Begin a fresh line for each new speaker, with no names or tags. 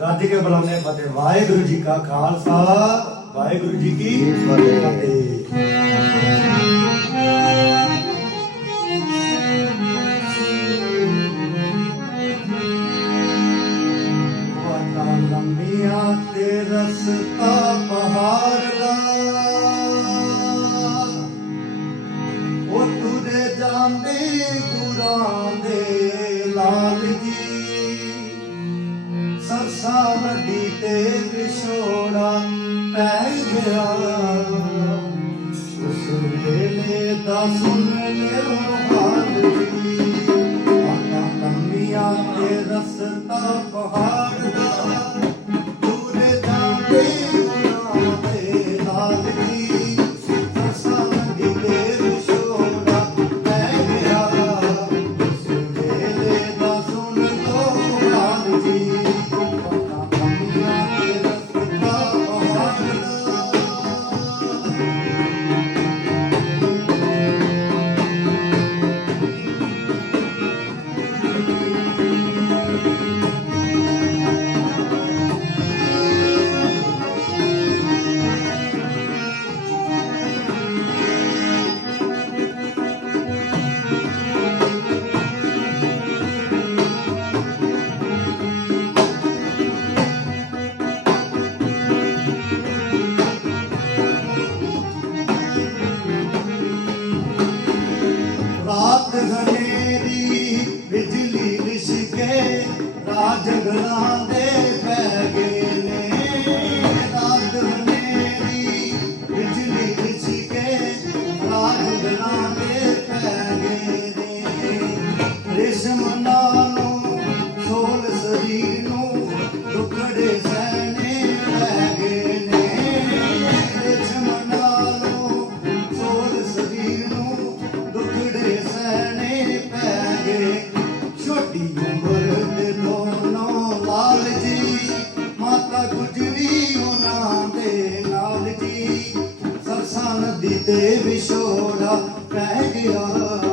ਗੱਜ ਕੇ ਬੁਲਾਉਂਦੇ ਫਤਿਹ ਵਾਹਿਗੁਰੂ ਜੀ ਕਾ ਖਾਲਸਾ, ਵਾਹਿਗੁਰੂ ਜੀ ਕੀ
ਫਤਿਹ।
ਫਤਿਹ ਵਾਟਾਂ ਲੰਮੀਆਂ ਤੇ ਰਸਤਾ ਪਹਾੜ ਦਾ ਉਹ ਤੁਰੇ ਜਾਂਦੇ ਗੁਰਾਂ ਦੇ ਲਾਲ ਜੀ ਸਰਸਾ ਨਦੀ ਤੇ ਵਿਛੋੜਾ ਪੈ ਗਿਆ। ਉਸ ਵੇਲੇ ਜਗਨਾ ਦੇ ਪੈ ਗਏ ਨੇ। ਰਾਤ ਹਨੇਰੀ, ਬਿਜਲੀ ਖਿਸੀ ਕੇ ਰਾਤ ਜਗਨਾ ਦੇ ਪੈ ਗਏ ਨੇ। ਰਿਸ਼ਮ ਨਾਲੋਂ ਸੋਲ ਸਰੀਰ ਨੂੰ ਦੁਖੜੇ ਸਹਿਣੇ ਪੈ ਗਏ ਨੇ। ਰਿਸ਼ਮ ਨਾਲੋਂ ਸੋਲ ਸਰੀਰ ਨੂੰ ਦੁਖੜੇ ਸਹਿਣੇ ਪੈ ਗਏ। ਛੋਟੀ पिया